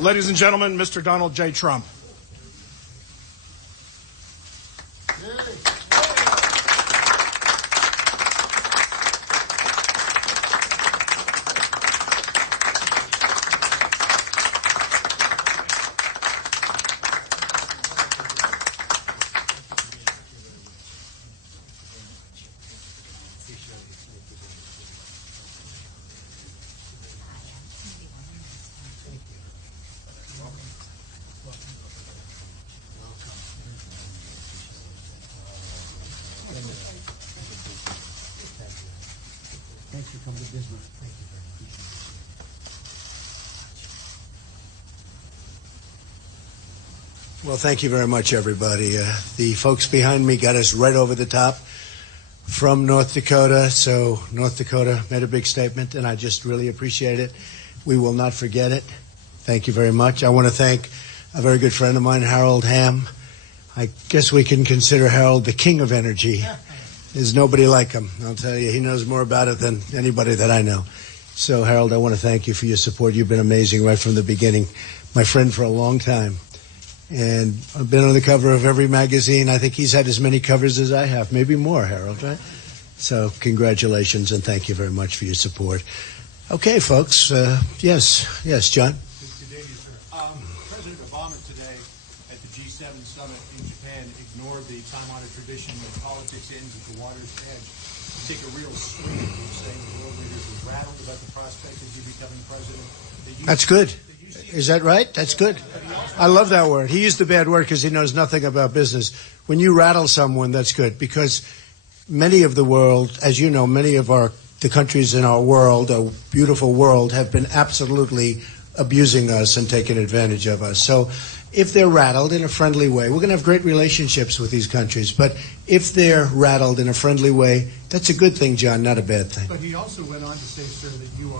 Ladies and gentlemen, Mr. Donald J. Trump. Thanks for coming to Bismarck. Thank you very much. Well, thank you very much, everybody. The folks behind me got us right over the top from North Dakota. So North Dakota made a big statement, and I just really appreciate it. We will not forget it. Thank you very much. I want to thank a very good friend of mine, Harold Hamm. I guess we can consider Harold the king of energy. There's nobody like him. I'll tell you, he knows more about it than anybody that I know. So, Harold, I want to thank you for your support. You've been amazing right from the beginning. My friend for a long time. And I've been on the cover of every magazine. I think he's had as many covers as I have, maybe more, Harold, right? So, congratulations, and thank you very much for your support. Okay, folks. Yes, John? President Obama today at the G7 summit in Japan ignored the time-honored tradition that politics ends at the water's edge to take a real swing at saying the world leaders were rattled about the prospect of you becoming president. That's good. Is that right? That's good. I love that word. He used the bad word because he knows nothing about business. When you rattle someone, that's good, because many of the world, as you know, many of the countries in our world, our beautiful world, have been absolutely abusing us and taking advantage of us. So if they're rattled in a friendly way, we're going to have great relationships with these countries. But if they're rattled in a friendly way, that's a good thing, John, not a bad thing. But he also went on to say, sir, that you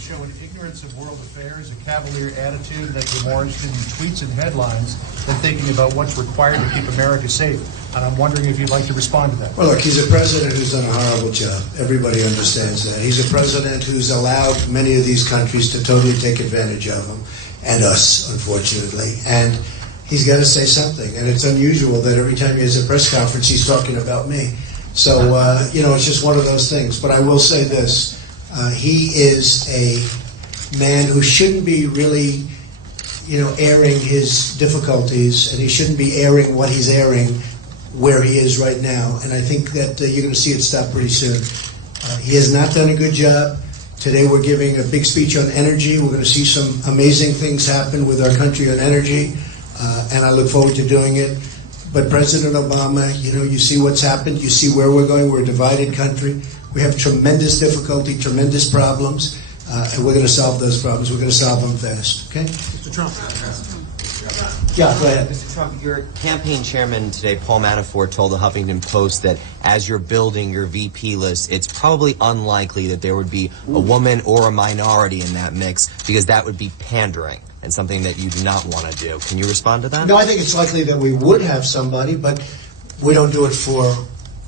show an ignorance of world affairs, a cavalier attitude, that you're more interested in tweets and headlines than thinking about what's required to keep America safe. And I'm wondering if you'd like to respond to that. Well, look, he's a president who's done a horrible job. Everybody understands that. He's a president who's allowed many of these countries to totally take advantage of him, and us, unfortunately. And he's got to say something. And it's unusual that every time he has a press conference, he's talking about me. So, it's just one of those things. But I will say this. He is a man who shouldn't be really, airing his difficulties, and he shouldn't be airing what he's airing where he is right now. And I think that you're going to see it stop pretty soon. He has not done a good job. Today we're giving a big speech on energy. We're going to see some amazing things happen with our country on energy, and I look forward to doing it. But President Obama, you see what's happened. You see where we're going. We're a divided country. We have tremendous difficulty, tremendous problems, and we're going to solve those problems. We're going to solve them fast. Okay? Mr. Trump. Yeah, go ahead. Mr. Trump, your campaign chairman today, Paul Manafort, told the Huffington Post that as you're building your VP list, it's probably unlikely that there would be a woman or a minority in that mix, because that would be pandering and something that you do not want to do. Can you respond to that? No, I think it's likely that we would have somebody, but we don't do it for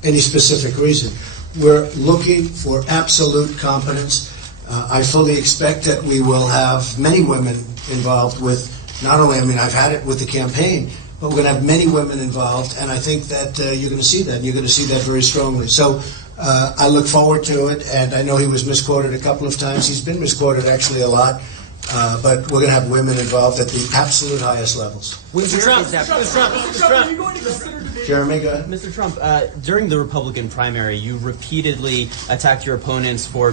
any specific reason. We're looking for absolute competence. I fully expect that we will have many women involved with, not only, I've had it with the campaign, but we're going to have many women involved, and I think that you're going to see that, and you're going to see that very strongly. So I look forward to it, and I know he was misquoted a couple of times. He's been misquoted actually a lot. But we're going to have women involved at the absolute highest levels. Mr. Trump, are you going to consider debating? Jeremy, go ahead. Mr. Trump, during the Republican primary, you repeatedly attacked your opponents for,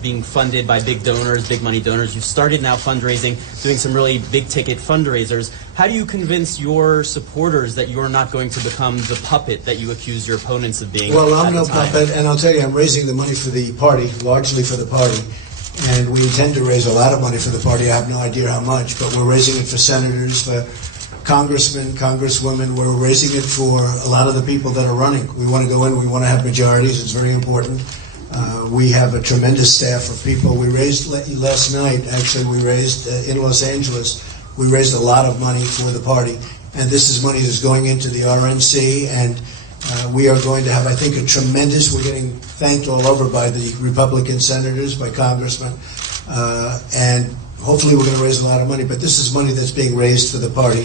being funded by big donors, big money donors. You've started now fundraising, doing some really big ticket fundraisers. How do you convince your supporters that you're not going to become the puppet that you accuse your opponents of being? Well, I'm no puppet, and I'll tell you, I'm raising the money for the party, largely for the party. And we intend to raise a lot of money for the party. I have no idea how much, but we're raising it for senators, for congressmen, congresswomen. We're raising it for a lot of the people that are running. We want to go in. We want to have majorities. It's very important. We have a tremendous staff of people. We raised last night, actually, in Los Angeles, we raised a lot of money for the party. And this is money that's going into the RNC, and we are going to have, I think, we're getting thanked all over by the Republican senators, by congressmen, and Hopefully we're going to raise a lot of money, but this is money that's being raised for the party.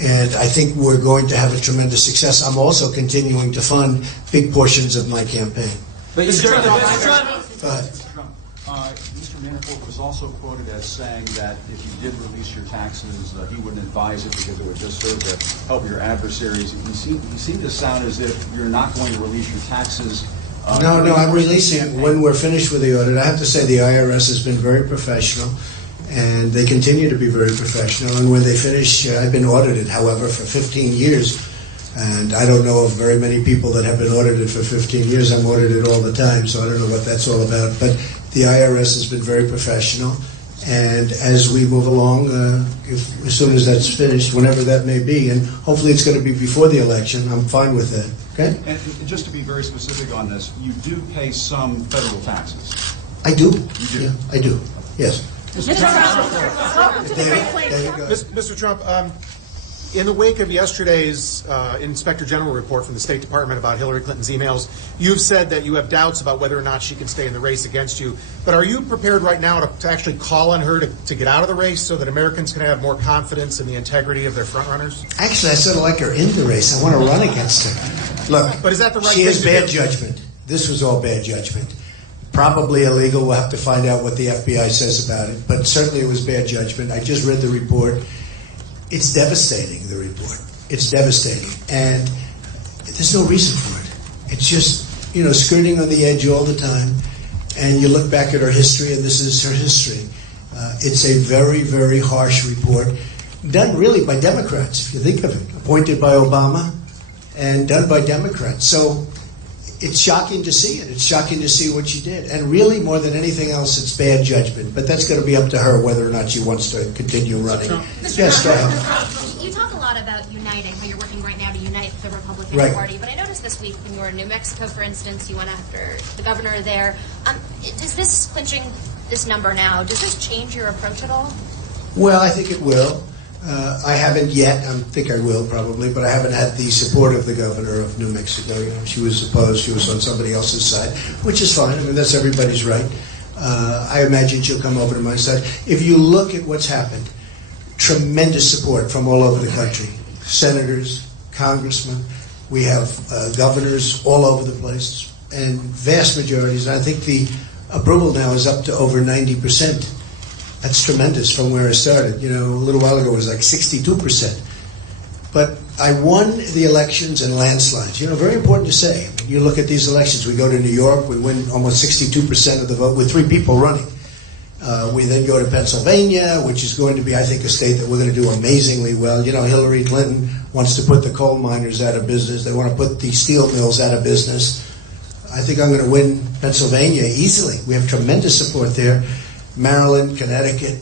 And I think we're going to have a tremendous success. I'm also continuing to fund big portions of my campaign. But Go ahead. Mr. Manafort was also quoted as saying that if you did release your taxes, he wouldn't advise it because it would just serve to help your adversaries. You seem to sound as if you're not going to release your taxes. No, I'm releasing it when we're finished with the audit. I have to say the IRS has been very professional, and they continue to be very professional. And when they finish, I've been audited, however, for 15 years. And I don't know of very many people that have been audited for 15 years. I'm audited all the time, so I don't know what that's all about. But the IRS has been very professional. And as we move along, as soon as that's finished, whenever that may be, and hopefully it's going to be before the election, I'm fine with that. Okay? And just to be very specific on this, you do pay some federal taxes. I do. You do? Yeah, I do. Yes. Welcome to the great place. There you go. Mr. Trump, in the wake of yesterday's Inspector General report from the State Department about Hillary Clinton's emails, you've said that you have doubts about whether or not she can stay in the race against you. But are you prepared right now to actually call on her to get out of the race so that Americans can have more confidence in the integrity of their frontrunners? Actually, I sort of like her in the race. I want to run against her. Look, But is that the right she has thing to bad do? judgment. This was all bad judgment. Probably illegal. We'll have to find out what the FBI says about it. But certainly it was bad judgment. I just read the report. It's devastating, the report. It's devastating. And there's no reason for it. It's just, skirting on the edge all the time. And you look back at her history, and this is her history. It's a very, very harsh report, done really by Democrats, if you think of it. Appointed by Obama and done by Democrats. So it's shocking to see it. It's shocking to see what she did. And really, more than anything else, it's bad judgment. But that's going to be up to her whether or not she wants to continue running. Yes, go ahead. You talk a lot about uniting, how you're working right now to unite the Republican Right. Party. But I noticed this week when you were in New Mexico, for instance, you went after the governor there. Does this clinching this number now, does this change your approach at all? Well, I think it will. I haven't yet. I think I will probably, but I haven't had the support of the governor of New Mexico. She was opposed. She was on somebody else's side, which is fine. I mean, that's everybody's right. I imagine she'll come over to my side. If you look at what's happened, tremendous support from all over the country. Senators, congressmen. We have governors all over the place, and vast majorities. I think the approval now is up to over 90%. That's tremendous from where I started. A little while ago it was like 62%. But I won the elections in landslides. Very important to say. You look at these elections. We go to New York. We win almost 62% of the vote with 3 people running. We then go to Pennsylvania, which is going to be, I think, a state that we're going to do amazingly well. Hillary Clinton wants to put the coal miners out of business. They want to put the steel mills out of business. I think I'm going to win Pennsylvania easily. We have tremendous support there. Maryland, Connecticut,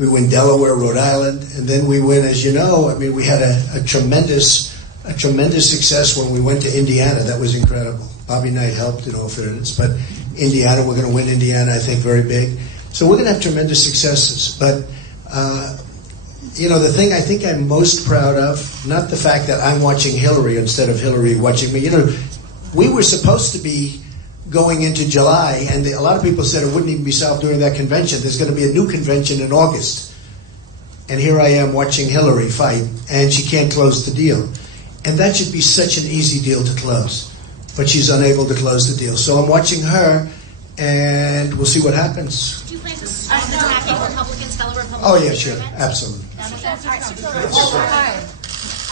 we win Delaware, Rhode Island, and then we win, as you know, we had a tremendous success when we went to Indiana. That was incredible. Bobby Knight helped, in all fairness, but Indiana, we're going to win Indiana, I think, very big. So we're going to have tremendous successes. But, the thing I think I'm most proud of, not the fact that I'm watching Hillary instead of Hillary watching me. We were supposed to be going into July, and a lot of people said it wouldn't even be solved during that convention. There's going to be a new convention in August. And here I am watching Hillary fight, and she can't close the deal. And that should be such an easy deal to close. But she's unable to close the deal. So I'm watching her, and we'll see what happens. Do you plan to start attacking Republicans, fellow Republicans? Oh, yeah, sure. Absolutely. Hi,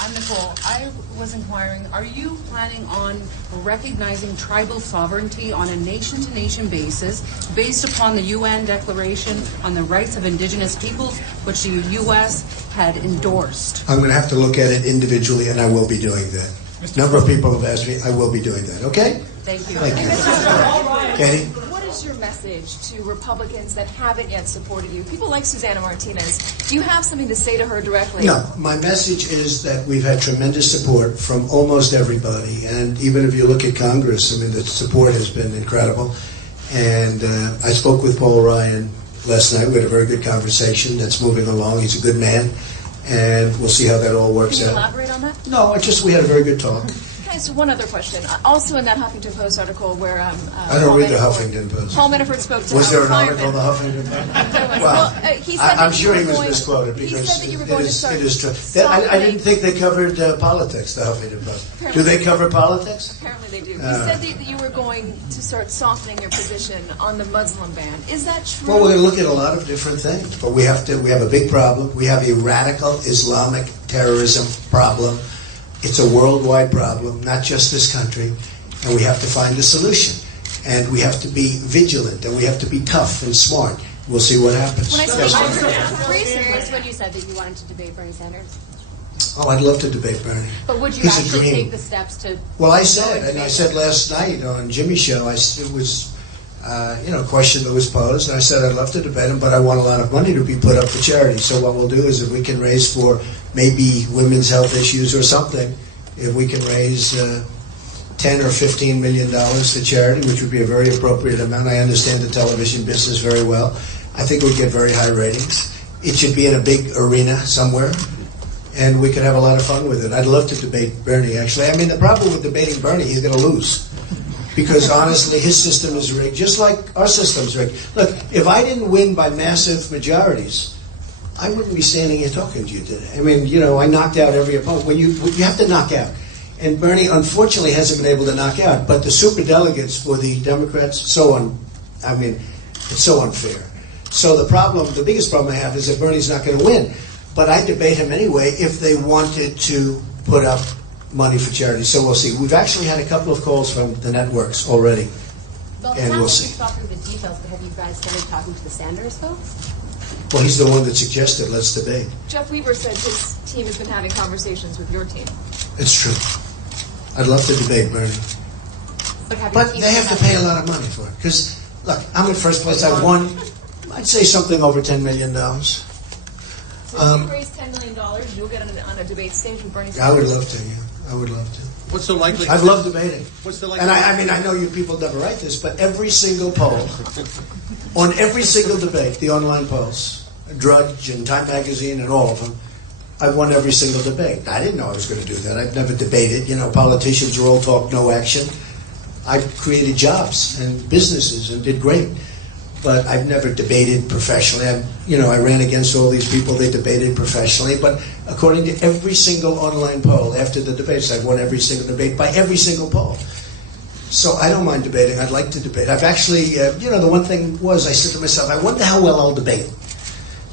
I'm Nicole. I was inquiring, are you planning on recognizing tribal sovereignty on a nation-to-nation basis based upon the UN Declaration on the Rights of Indigenous Peoples, which the U.S. had endorsed? I'm going to have to look at it individually, and I will be doing that. A number of people have asked me. I will be doing that. Okay? Thank you. Thank you. Katie? What is your message to Republicans that haven't yet supported you? People like Susana Martinez. Do you have something to say to her directly? No. My message is that we've had tremendous support from almost everybody. And even if you look at Congress, the support has been incredible. And I spoke with Paul Ryan last night. We had a very good conversation that's moving along. He's a good man. And we'll see how that all works Can you out. elaborate on that? No, we had a very good talk. Can I ask one other question? Also in that Huffington Post article where I don't read the Huffington Post. Paul Manafort spoke to Was there an Howard article in the Fireman. Huffington Post? Well, he said that I'm you sure were he was going- misquoted he because said that you were going to start it is true. I softening- didn't think they covered politics, the Huffington Post. Do they cover politics? Apparently they do. He said that you were going to start softening your position on the Muslim ban. Is that true? Well, we're going to look at a lot of different things, but we have a big problem. We have a radical Islamic terrorism problem. It's a worldwide problem, not just this country, and we have to find a solution. And we have to be vigilant, and we have to be tough and smart. We'll see what happens. When I Were you serious when you said that you wanted to debate Bernie Sanders? Oh, I'd love to debate Bernie. But would you He's a actually dream. take the steps to? Well, I said last night on Jimmy's show, it was a question that was posed, and I said I'd love to debate him, but I want a lot of money to be put up for charity. So what we'll do is if we can raise for maybe women's health issues or something, if we can raise $10 or $15 million for charity, which would be a very appropriate amount. I understand the television business very well. I think we'd get very high ratings. It should be in a big arena somewhere, and we could have a lot of fun with it. I'd love to debate Bernie, actually. I mean, the problem with debating Bernie, he's going to lose. Because honestly, his system is rigged, just like our system's rigged. Look, if I didn't win by massive majorities, I wouldn't be standing here talking to you today. I mean, I knocked out every opponent. When you have to knock out. And Bernie, unfortunately, hasn't been able to knock out. But the superdelegates for the Democrats, it's so unfair. So the biggest problem I have is that Bernie's not going to win. But I'd debate him anyway if they wanted to put up money for charity. So we'll see. We've actually had a couple of calls from the networks already. Well, And we'll like see. you thought through the details, but have you guys started talking to the Sanders folks? Well, he's the one that suggested let's debate. Jeff Weaver said his team has been having conversations with your team. It's true. I'd love to debate Bernie. But they have to pay a lot of money for it. Because, look, I'm in first place. I've won, I'd say something over $10 million. So if you raise $10 million, you'll get on a debate stage with Bernie Sanders. I would love to, yeah. I would love to. What's the likelihood? I've loved debating. What's the And likelihood? I know you people never write this, but every single poll, on every single debate, the online polls, Drudge and Time Magazine and all of them, I've won every single debate. I didn't know I was going to do that. I've never debated. Politicians are all talk, no action. I've created jobs and businesses and did great. But I've never debated professionally. I ran against all these people. They debated professionally. But according to every single online poll after the debates, I've won every single debate by every single poll. So I don't mind debating. I'd like to debate. I've actually, the one thing was I said to myself, I wonder how well I'll debate.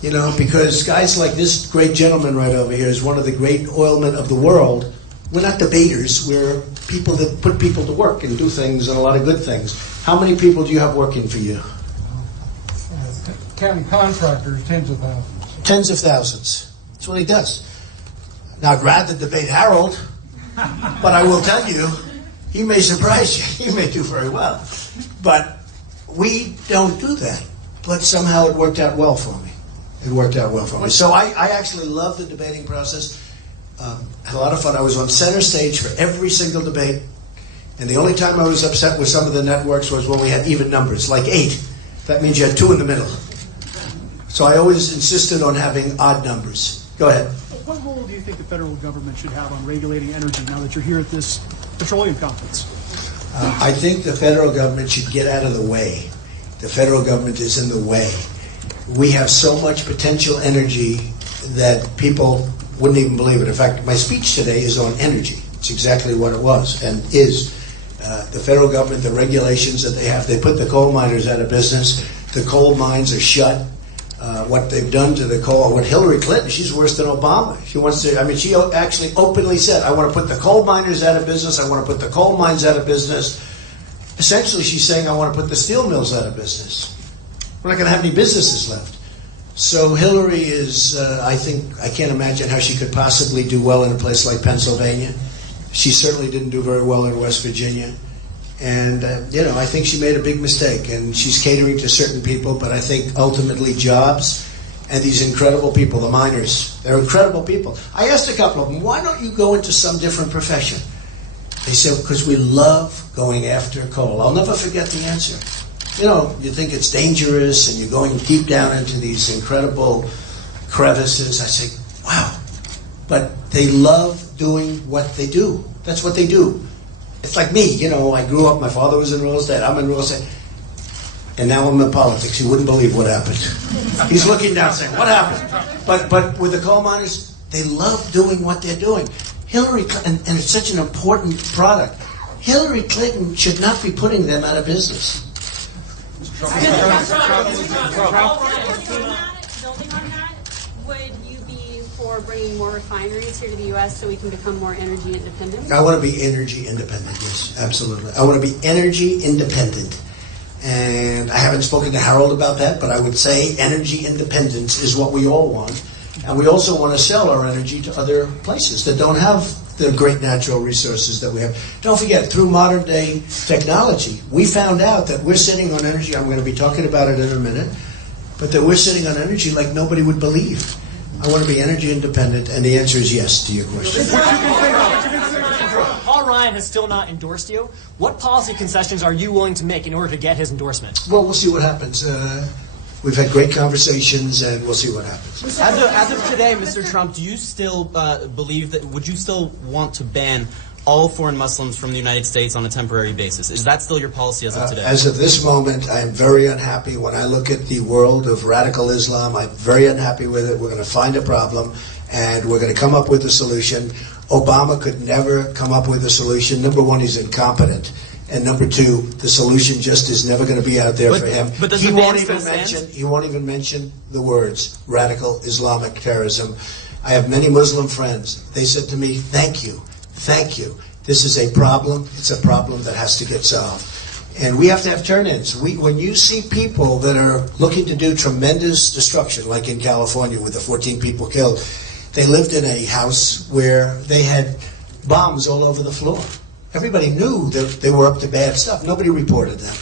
Because guys like this great gentleman right over here is one of the great oilmen of the world. We're not debaters. We're people that put people to work and do things and a lot of good things. How many people do you have working for you? Counting contractors, tens of thousands. Tens of thousands. That's what he does. Now, I'd rather debate Harold, but I will tell you, he may surprise you. He may do very well. But we don't do that. But somehow it worked out well for me. It worked out well for me. So I actually love the debating process. Had a lot of fun. I was on center stage for every single debate. And the only time I was upset with some of the networks was when we had even numbers, like 8. That means you had 2 in the middle. So I always insisted on having odd numbers. Go ahead. What role do you think the federal government should have on regulating energy now that you're here at this petroleum conference? I think the federal government should get out of the way. The federal government is in the way. We have so much potential energy that people wouldn't even believe it. In fact, my speech today is on energy. It's exactly what it was and is. The federal government, the regulations that they have, they put the coal miners out of business. The coal mines are shut. What they've done to the coal, what Hillary Clinton, she's worse than Obama. She actually openly said, I want to put the coal miners out of business. I want to put the coal mines out of business. Essentially, she's saying, I want to put the steel mills out of business. We're not going to have any businesses left. So Hillary is, I can't imagine how she could possibly do well in a place like Pennsylvania. She certainly didn't do very well in West Virginia. And, I think she made a big mistake. And she's catering to certain people, but I think ultimately jobs and these incredible people, the miners, they're incredible people. I asked a couple of them, why don't you go into some different profession? They said, because we love going after coal. I'll never forget the answer. You think it's dangerous and you're going deep down into these incredible crevices. I say, wow. But they love doing what they do. That's what they do. It's like me, you know, I grew up, my father was in real estate, I'm in real estate, and now I'm in politics. You wouldn't believe what happened. He's looking down saying, what happened? But with the coal miners, they love doing what they're doing. Hillary Clinton, and it's such an important product, Hillary Clinton should not be putting them out of business. Building on that, would you be for bringing more refineries here to the U.S. so we can become more energy independent? I want to be energy independent, yes, absolutely. I want to be energy independent. And I haven't spoken to Harold about that, but I would say energy independence is what we all want. And we also want to sell our energy to other places that don't have the great natural resources that we have. Don't forget, through modern day technology, we found out that we're sitting on energy, I'm going to be talking about it in a minute, but that we're sitting on energy like nobody would believe. I want to be energy independent, and the answer is yes to your question. Paul Ryan has still not endorsed you. What policy concessions are you willing to make in order to get his endorsement? Well, we'll see what happens. We've had great conversations, and we'll see what happens. As of today, Mr. Trump, do you still believe that, would you still want to ban all foreign Muslims from the United States on a temporary basis? Is that still your policy as of today? As of this moment, I am very unhappy. When I look at the world of radical Islam, I'm very unhappy with it. We're going to find a problem, and we're going to come up with a solution. Obama could never come up with a solution. Number one, he's incompetent. And number two, the solution just is never going to be out there for him. But does he the won't ban even still stand? He won't even mention the words radical Islamic terrorism. I have many Muslim friends. They said to me, thank you. Thank you. This is a problem. It's a problem that has to get solved. And we have to have turn-ins. When you see people that are looking to do tremendous destruction, like in California with the 14 people killed, they lived in a house where they had bombs all over the floor. Everybody knew that they were up to bad stuff. Nobody reported them.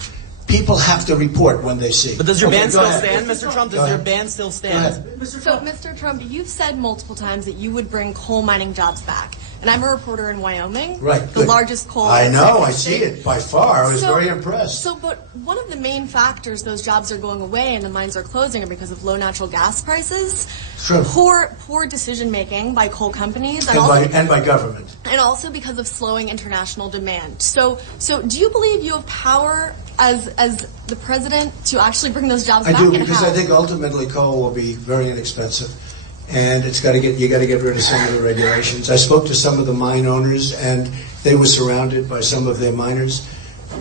People have to report when they see. But does your ban go still ahead. stand, Mr. Trump? Does your ban still stand? So, Mr. Trump, you've said multiple times that you would bring coal mining jobs back. And I'm a reporter in Wyoming, Right, the good. largest coal. I know, I state. see it by far. I was very impressed. But one of the main factors those jobs are going away and the mines are closing are because of low natural gas prices, True. poor decision making by coal companies, And by government. and also because of slowing international demand. So do you believe you have power as the president to actually bring those jobs I back? do, and because how? I think ultimately coal will be very inexpensive. And you got to get rid of some of the regulations. I spoke to some of the mine owners, and they were surrounded by some of their miners,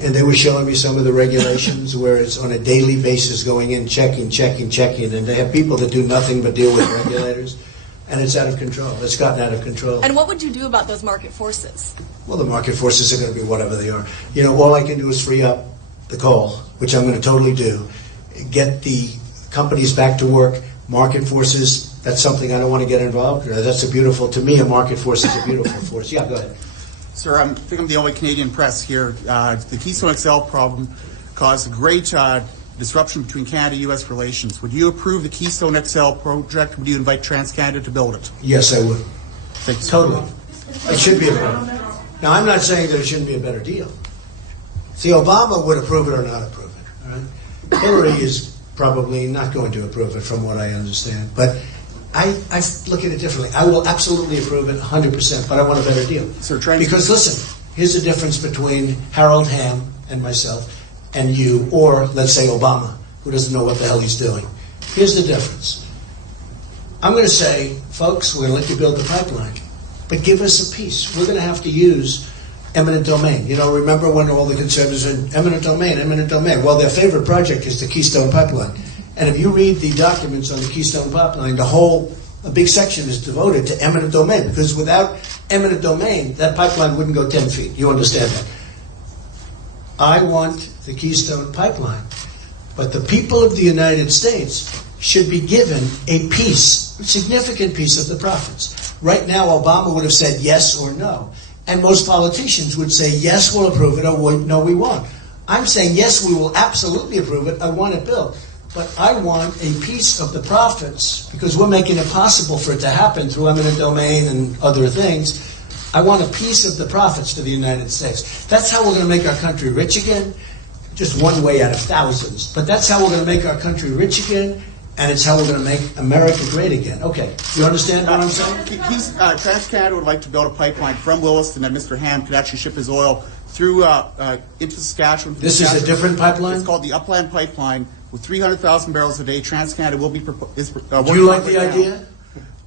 and they were showing me some of the regulations where it's on a daily basis going in, checking, and they have people that do nothing but deal with regulators, and it's out of control. It's gotten out of control. And what would you do about those market forces? Well, the market forces are going to be whatever they are. You know, all I can do is free up the coal, which I'm going to totally do, get the companies back to work, market forces. That's something I don't want to get involved in. To me, a market force is a beautiful force. Yeah, go ahead. Sir, I think I'm the only Canadian press here. The Keystone XL problem caused a great disruption between Canada-U.S. relations. Would you approve the Keystone XL project? Would you invite TransCanada to build it? Yes, I would. Thank you. Totally. It should be a better. Now, I'm not saying that it shouldn't be a better deal. See, Obama would approve it or not approve it. All right? Hillary is probably not going to approve it, from what I understand. But I look at it differently. I will absolutely approve it 100%, but I want a better deal. Sir, because listen, here's the difference between Harold Hamm and myself and you, or let's say Obama, who doesn't know what the hell he's doing. Here's the difference. I'm going to say, folks, we're going to let you build the pipeline, but give us a piece. We're going to have to use eminent domain. You know, remember when all the conservatives said, eminent domain, eminent domain? Well, their favorite project is the Keystone Pipeline. And if you read the documents on the Keystone Pipeline, a big section is devoted to eminent domain, because without eminent domain, that pipeline wouldn't go 10 feet. You understand that? I want the Keystone Pipeline, but the people of the United States should be given a piece, a significant piece of the profits. Right now, Obama would have said yes or no, and most politicians would say yes, we'll approve it, or no, we won't. I'm saying yes, we will absolutely approve it. I want it built. But I want a piece of the profits, because we're making it possible for it to happen through eminent domain and other things. I want a piece of the profits to the United States. That's how we're going to make our country rich again. Just one way out of thousands. But that's how we're going to make our country rich again, and it's how we're going to make America great again. Okay, you understand what I'm saying? TransCanada would like to build a pipeline from Williston that Mr. Hamm could actually ship his oil through into Saskatchewan. This is a different pipeline? It's called the Upland Pipeline with 300,000 barrels a day. TransCanada will be Do you like the idea?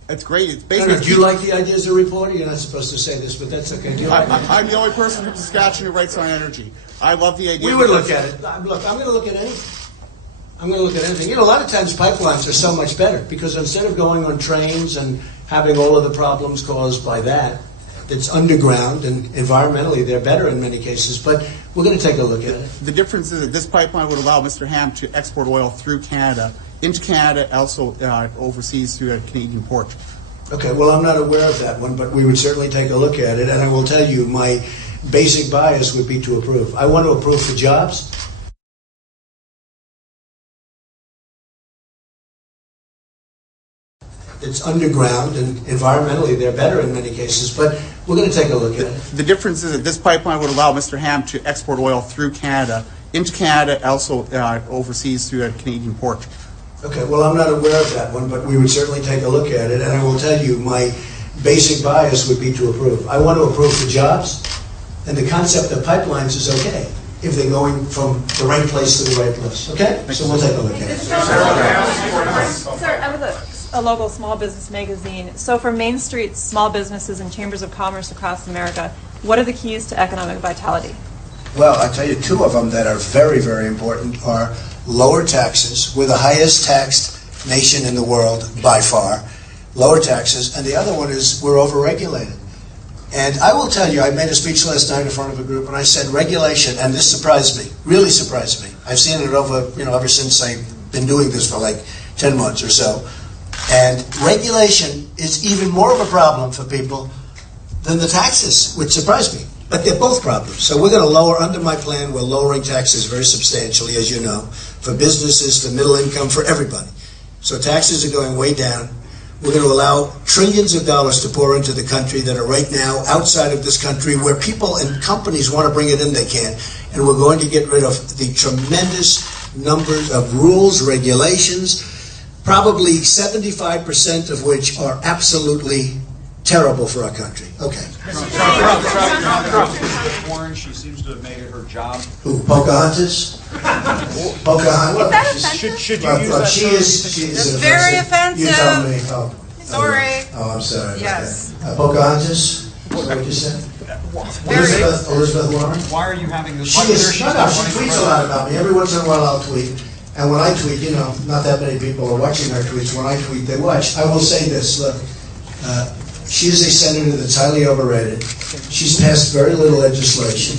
It's great. It's No, basically. no, do you like the idea as a reporter? You're not supposed to say this, but that's okay. Do you like it? I'm the only person from Saskatchewan who writes on energy. I love the idea. We would look at it. Look, I'm going to look at anything. I'm going to look at anything. You know, a lot of times pipelines are so much better because instead of going on trains and having all of the problems caused by that, it's underground and environmentally they're better in many cases. But we're going to take a look at it. The difference is that this pipeline would allow Mr. Ham to export oil through Canada, into Canada, also overseas through a Canadian port. Okay, well, I'm not aware of that one, but we would certainly take a look at it. And I will tell you, my basic bias would be to approve. I want to approve for jobs. It's underground, and environmentally they're better in many cases, but we're going to take a look at it. The difference is that this pipeline would allow Mr. Ham to export oil through Canada, into Canada, also overseas through a Canadian port. Okay, well, I'm not aware of that one, but we would certainly take a look at it. And I will tell you, my basic bias would be to approve. I want to approve for jobs, and the concept of pipelines is okay if they're going from the right place to the right place. Okay? So we'll take a look at it. Sir, I'm with a local small business magazine. So for Main Street small businesses and chambers of commerce across America, what are the keys to economic vitality? Well, I'll tell you two of them that are very, very important are lower taxes. We're the highest taxed nation in the world by far. Lower taxes. And the other one is we're overregulated. And I will tell you, I made a speech last night in front of a group, and I said regulation, and this surprised me, really surprised me. I've seen it ever since I've been doing this for like 10 months or so. And regulation is even more of a problem for people than the taxes, which surprised me. But they're both problems. So we're going to lower, under my plan, we're lowering taxes very substantially, as you know, for businesses, for middle income, for everybody. So taxes are going way down. We're going to allow trillions of dollars to pour into the country that are right now outside of this country, where people and companies want to bring it in, they can. And we're going to get rid of the tremendous numbers of rules, regulations, probably 75% of which are absolutely terrible for our country. Okay. Warren, she seems to have made it her job. Who, Pocahontas? Pocahontas? Should you use that She is Very offensive. You tell me. Oh, Sorry. I'm sorry. Yes. Okay. Pocahontas? Is that what you said? Elizabeth Warren? Why are you having this? She tweets a lot about me. Every once in a while I'll tweet. And when I tweet, not that many people are watching our tweets. When I tweet, they watch. I will say this, look. She is a senator that's highly overrated. She's passed very little legislation.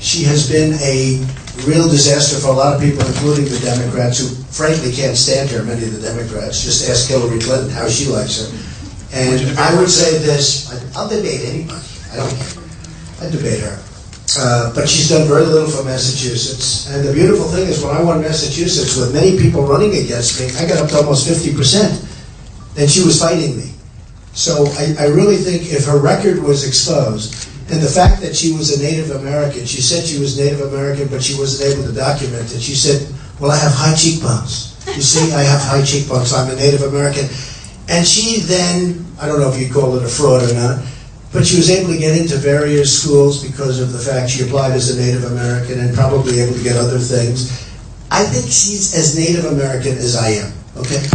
She has been a real disaster for a lot of people, including the Democrats, who frankly can't stand her, many of the Democrats. Just ask Hillary Clinton how she likes her. And I would say this, I'll debate anybody. I don't care. I debate her. But she's done very little for Massachusetts. And the beautiful thing is when I won Massachusetts, with many people running against me, I got up to almost 50%. And she was fighting me. So I really think if her record was exposed, and the fact that she was a Native American, she said she was Native American, but she wasn't able to document it. She said, well, I have high cheekbones. You see, I have high cheekbones, so I'm a Native American. And she then, I don't know if you'd call it a fraud or not, but she was able to get into various schools because of the fact she applied as a Native American and probably able to get other things. I think she's as Native American as I am, okay?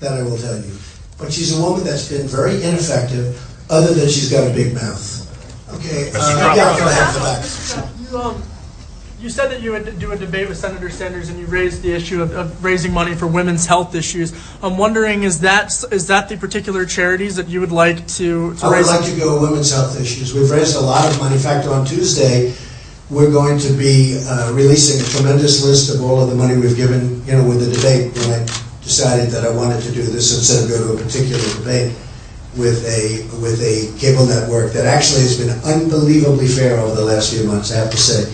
That I will tell you. But she's a woman that's been very ineffective, other than she's got a big mouth. Okay, yeah, go ahead for that. You said that you would do a debate with Senator Sanders, and you raised the issue of raising money for women's health issues. I'm wondering, is that the particular charities that you would like to raise? I would like to go women's health issues. We've raised a lot of money. In fact, on Tuesday, we're going to be releasing a tremendous list of all of the money we've given, with the debate when I decided that I wanted to do this instead of go to a particular debate with a cable network that actually has been unbelievably fair over the last few months, I have to say.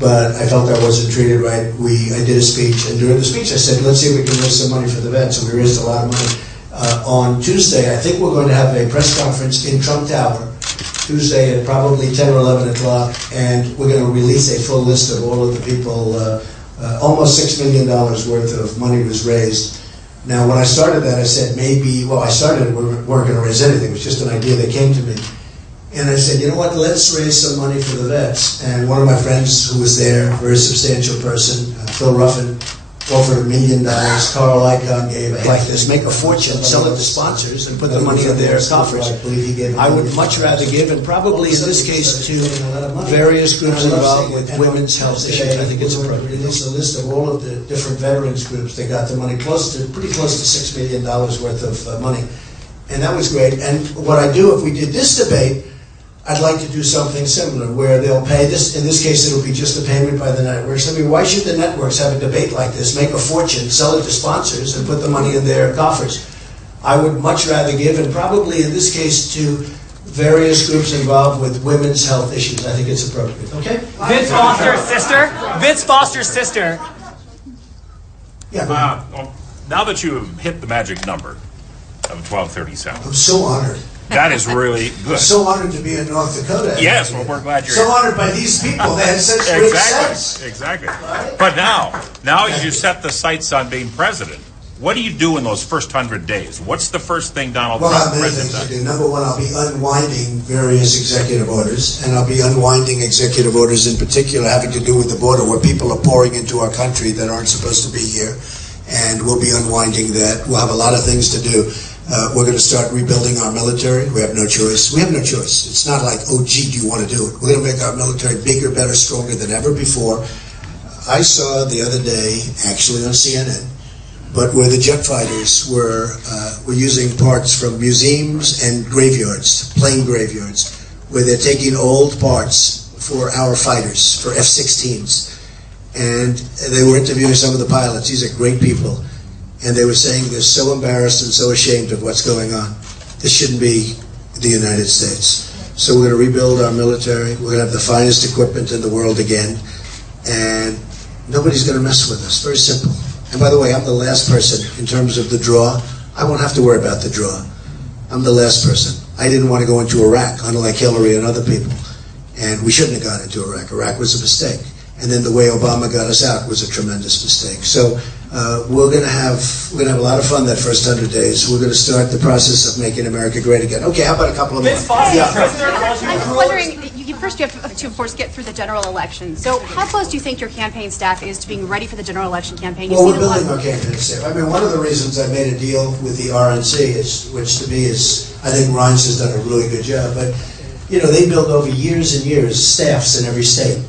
But I felt I wasn't treated right. I did a speech, and during the speech I said, let's see if we can raise some money for the vets, and we raised a lot of money. On Tuesday, I think we're going to have a press conference in Trump Tower, Tuesday at probably 10 or 11 o'clock, and we're going to release a full list of all of the people. Almost $6 million worth of money was raised. Now, when I started that, I said we weren't going to raise anything. It was just an idea that came to me. And I said, you know what, let's raise some money for the vets. And one of my friends who was there, a very substantial person, Phil Ruffin, offered $1 million. Carl Icahn gave like this, make a fortune, sell it to sponsors, and put the money in their coffers. I would much rather give, and probably in this case to various groups involved with women's health issues. I think it's appropriate. It's a list of all of the different veterans groups that got the money, pretty close to $6 million worth of money. And that was great. And what I do, if we did this debate, I'd like to do something similar, where they'll pay this. In this case, it'll be just a payment by the networks. I mean, why should the networks have a debate like this, make a fortune, sell it to sponsors, and put the money in their coffers? I would much rather give, and probably in this case to various groups involved with women's health issues. I think it's appropriate. Okay? Vince Foster's sister. Vince Foster's sister. Yeah. Now that you have hit the magic number of 1237, I'm so honored. that is really good. I'm so honored to be in North Dakota. Yes, well, we're glad you're so here. honored by these people. They had such great sense. Exactly. But now as you set the sights on being president, what do you do in those first 100 days? What's the first thing Donald Well, I Trump, have many president, things to does? do. Number one, I'll be unwinding various executive orders, and I'll be unwinding executive orders in particular having to do with the border, where people are pouring into our country that aren't supposed to be here, and we'll be unwinding that. We'll have a lot of things to do. We're going to start rebuilding our military. We have no choice. We have no choice. It's not like, oh, gee, do you want to do it? We're going to make our military bigger, better, stronger than ever before. I saw the other day, actually on CNN, but where the jet fighters were using parts from museums and graveyards, plane graveyards, where they're taking old parts for our fighters, for F-16s. And they were interviewing some of the pilots. These are great people. And they were saying they're so embarrassed and so ashamed of what's going on. This shouldn't be the United States. So we're going to rebuild our military. We're going to have the finest equipment in the world again. And nobody's going to mess with us. Very simple. And by the way, I'm the last person in terms of the draw. I won't have to worry about the draw. I'm the last person. I didn't want to go into Iraq, unlike Hillary and other people. And we shouldn't have gone into Iraq. Iraq was a mistake. And then the way Obama got us out was a tremendous mistake. So we're going to have a lot of fun that first 100 days. We're going to start the process of making America great again. Okay, how about a couple of more? I'm wondering, first you have to, of course, get through the general election. So how close do you think your campaign staff is to being ready for the general election campaign? Well, we're building our campaign staff. I mean, one of the reasons I made a deal with the RNC, which to me is, I think Reince has done a really good job, but, you know, they build over years and years staffs in every state.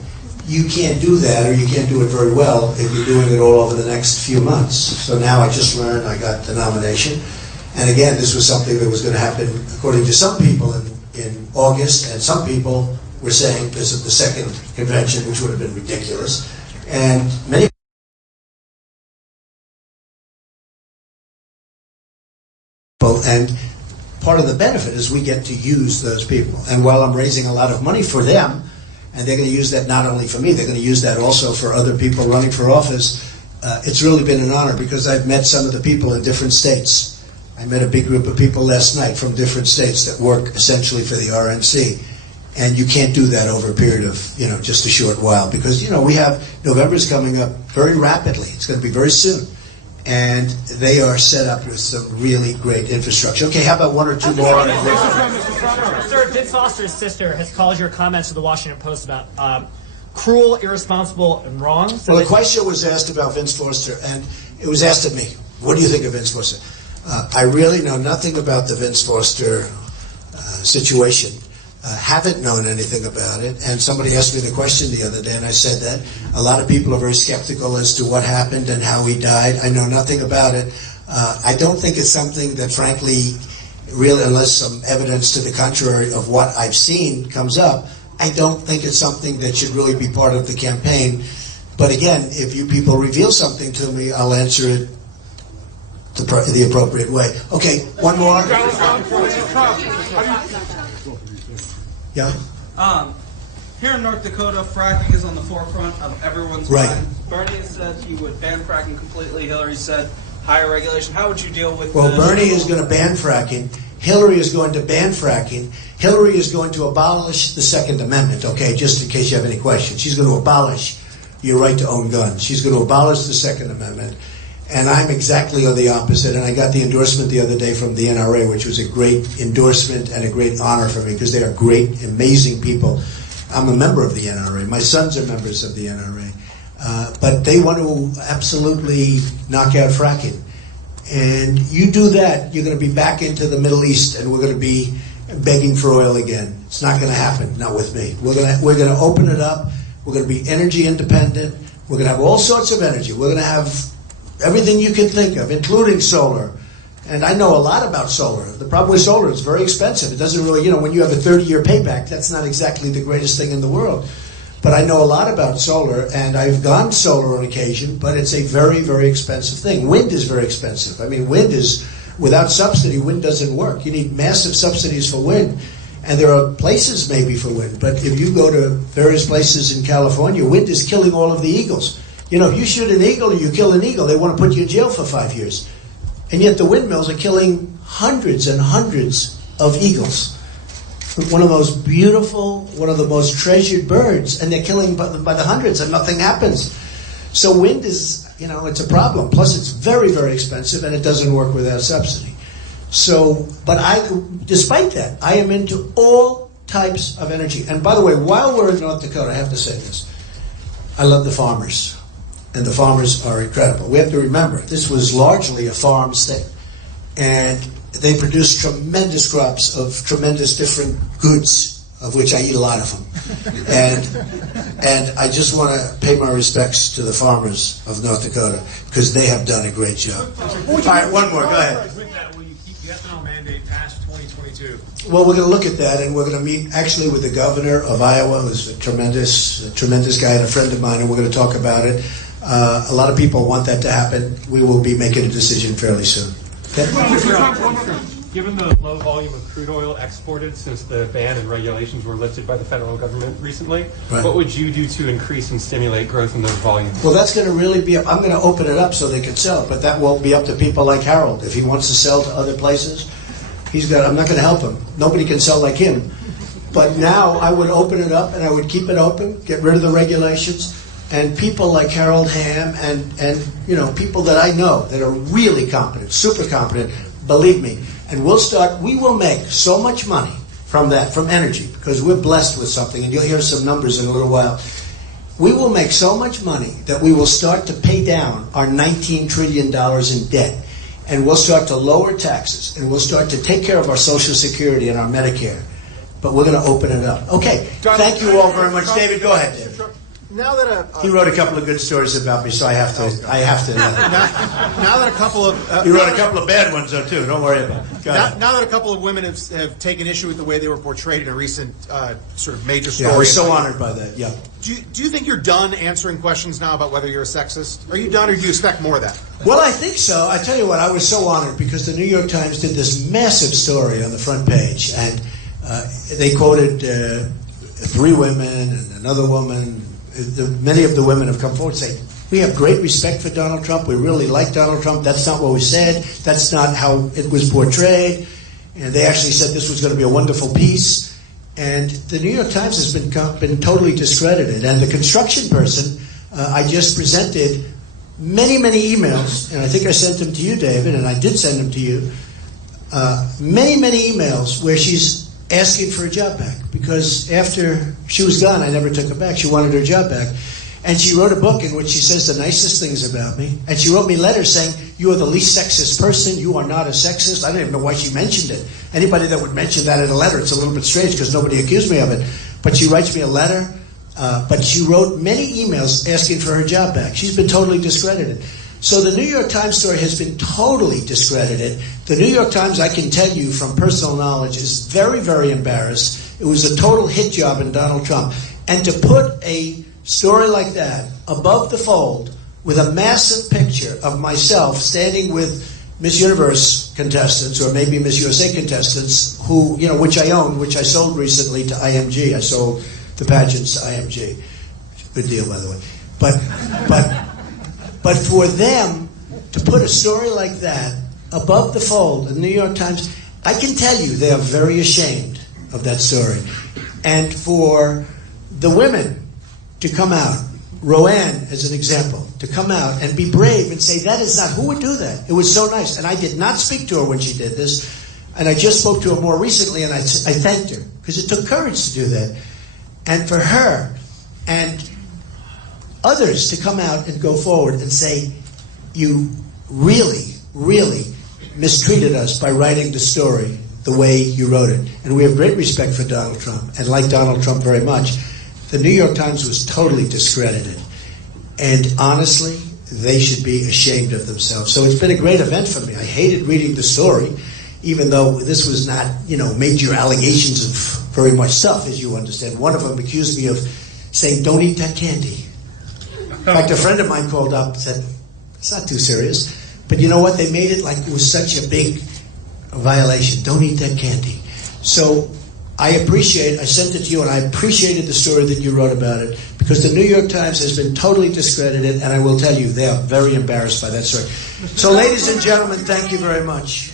You can't do that, or you can't do it very well if you're doing it all over the next few months. So now I just learned I got the nomination. And again, this was something that was going to happen, according to some people, in August, and some people were saying this is the second convention, which would have been ridiculous. And many people, and part of the benefit is we get to use those people. And while I'm raising a lot of money for them, and they're going to use that not only for me, they're going to use that also for other people running for office. It's really been an honor because I've met some of the people in different states. I met a big group of people last night from different states that work essentially for the RNC. And you can't do that over a period of, you know, just a short while because, you know, we have November's coming up very rapidly. It's going to be very soon. And they are set up with some really great infrastructure. Okay, how about one or two more? Sir, Vince Foster's sister has called your comments to the Washington Post about cruel, irresponsible, and wrong. So well, the question was asked about Vince Foster, and it was asked of me. What do you think of Vince Foster? I really know nothing about the Vince Foster situation. Haven't known anything about it, and somebody asked me the question the other day, and I said that a lot of people are very skeptical as to what happened and how he died. I know nothing about it. I don't think it's something that, frankly, really, unless some evidence to the contrary of what I've seen comes up, I don't think it's something that should really be part of the campaign. But again, if you people reveal something to me, I'll answer it the appropriate way. Okay, one more. Yeah. Here in North Dakota, fracking is on the forefront of everyone's mind. Bernie said he would ban fracking completely. Hillary said higher regulation. How would you deal with Well, Bernie is going to ban fracking. Hillary is going to ban fracking. Hillary is going to abolish the Second Amendment, okay, just in case you have any questions. She's going to abolish your right to own guns. She's going to abolish the Second Amendment. And I'm exactly the opposite. And I got the endorsement the other day from the NRA, which was a great endorsement and a great honor for me because they are great, amazing people. I'm a member of the NRA. My sons are members of the NRA. But they want to absolutely knock out fracking. And you do that, you're going to be back into the Middle East, and we're going to be begging for oil again. It's not going to happen, not with me. We're going to open it up. We're going to be energy independent. We're going to have all sorts of energy. We're going to have everything you can think of, including solar. And I know a lot about solar. The problem with solar, it's very expensive. It doesn't really, when you have a 30-year payback, that's not exactly the greatest thing in the world. But I know a lot about solar, and I've gone solar on occasion, but it's a very, very expensive thing. Wind is very expensive. I mean, wind is, without subsidy, wind doesn't work. You need massive subsidies for wind. And there are places maybe for wind, but if you go to various places in California, wind is killing all of the eagles. If you shoot an eagle or you kill an eagle, they want to put you in jail for 5 years. And yet the windmills are killing hundreds and hundreds of eagles. One of the most beautiful, one of the most treasured birds, and they're killing by the hundreds and nothing happens. So wind is, it's a problem. Plus it's very, very expensive and it doesn't work without subsidy. So, but despite that, I am into all types of energy. And by the way, while we're in North Dakota, I have to say this. I love the farmers. And the farmers are incredible. We have to remember, this was largely a farm state. And they produce tremendous crops of tremendous different goods, of which I eat a lot of them. And I just want to pay my respects to the farmers of North Dakota, because they have done a great job. All right, one more, go ahead. With that, will you keep the ethanol mandate past 2022? Well, we're going to look at that, and we're going to meet actually with the governor of Iowa, who's a tremendous guy and a friend of mine, and we're going to talk about it. A lot of people want that to happen. We will be making a decision fairly soon. Okay? Given the low volume of crude oil exported since the ban and regulations were lifted by the federal government recently, what would you do to increase and stimulate growth in those volumes? Well, that's going to really be up. I'm going to open it up so they can sell, but that won't be up to people like Harold. If he wants to sell to other places, I'm not going to help him. Nobody can sell like him. But now I would open it up, and I would keep it open, get rid of the regulations. And people like Harold Hamm and people that I know that are really competent, super competent, believe me. And we will make so much money from that, from energy, because we're blessed with something, and you'll hear some numbers in a little while. We will make so much money that we will start to pay down our $19 trillion in debt. And we'll start to lower taxes, and we'll start to take care of our Social Security and our Medicare. But we're going to open it up. Okay, thank you all very much. David, go ahead, David. Now that he wrote a couple of good stories about me, so I have to. Now that a couple of he wrote a couple of bad ones though too. Don't worry about it. Now that a couple of women have taken issue with the way they were portrayed in a recent sort of major story. Yeah, I was so honored by that. Yeah. Do you think you're done answering questions now about whether you're a sexist? Are you done, or do you expect more of that? Well, I think so. I tell you what, I was so honored because the New York Times did this massive story on the front page, and they quoted 3 women and another woman. Many of the women have come forward and say, we have great respect for Donald Trump. We really like Donald Trump. That's not what we said. That's not how it was portrayed. And they actually said this was going to be a wonderful piece. And the New York Times has been totally discredited. And the construction person, I just presented many, many emails, and I think I sent them to you, David, and I did send them to you, many, many emails where she's asking for a job back, because after she was gone, I never took her back. She wanted her job back. And she wrote a book in which she says the nicest things about me. And she wrote me letters saying, you are the least sexist person. You are not a sexist. I don't even know why she mentioned it. Anybody that would mention that in a letter, it's a little bit strange because nobody accused me of it. But she writes me a letter. But she wrote many emails asking for her job back. She's been totally discredited. So the New York Times story has been totally discredited. The New York Times, I can tell you from personal knowledge, is very, very embarrassed. It was a total hit job in Donald Trump. And to put a story like that above the fold with a massive picture of myself standing with Miss Universe contestants, or maybe Miss USA contestants, who, which I own, which I sold recently to IMG. I sold the pageants to IMG. Good deal, by the way. But for them to put a story like that above the fold in the New York Times, I can tell you they are very ashamed of that story. And for the women to come out, Roanne, as an example, to come out and be brave and say, that is not, who would do that? It was so nice. And I did not speak to her when she did this. And I just spoke to her more recently, and I thanked her, because it took courage to do that. And for her and others to come out and go forward and say, you really, really mistreated us by writing the story the way you wrote it. And we have great respect for Donald Trump, and like Donald Trump very much. The New York Times was totally discredited. And honestly, they should be ashamed of themselves. So it's been a great event for me. I hated reading the story, even though this was not, major allegations of very much stuff, as you understand. One of them accused me of saying, don't eat that candy. In fact, a friend of mine called up and said, it's not too serious. But you know what? They made it like it was such a big violation. Don't eat that candy. So I sent it to you, and I appreciated the story that you wrote about it, because the New York Times has been totally discredited, and I will tell you, they are very embarrassed by that story. So, ladies and gentlemen, thank you very much.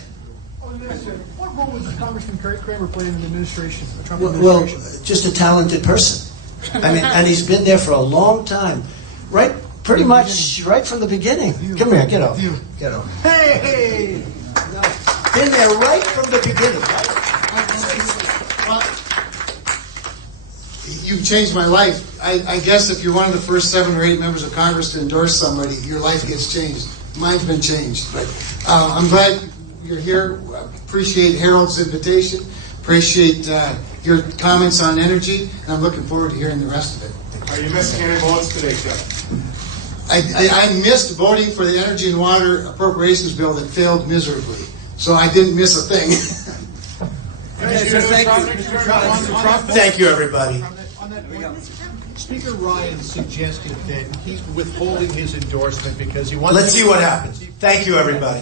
What role was Congressman Kramer played in the administration, the Trump Well, administration? just a talented person. I mean, and he's been there for a long time, pretty much right from the beginning. Come here, get over. Get over. Hey! Been there right from the beginning. You've changed my life. I guess if you're one of the first 7 or 8 members of Congress to endorse somebody, your life gets changed. Mine's been changed. I'm glad you're here. Appreciate Harold's invitation. Appreciate your comments on energy. And I'm looking forward to hearing the rest of it. Are you missing any votes today, Jeff? I missed voting for the energy and water appropriations bill that failed miserably. So I didn't miss a thing. Thank you, everybody. Speaker Ryan suggested that he's withholding his endorsement because he wants. Let's see what happens. Thank you, everybody.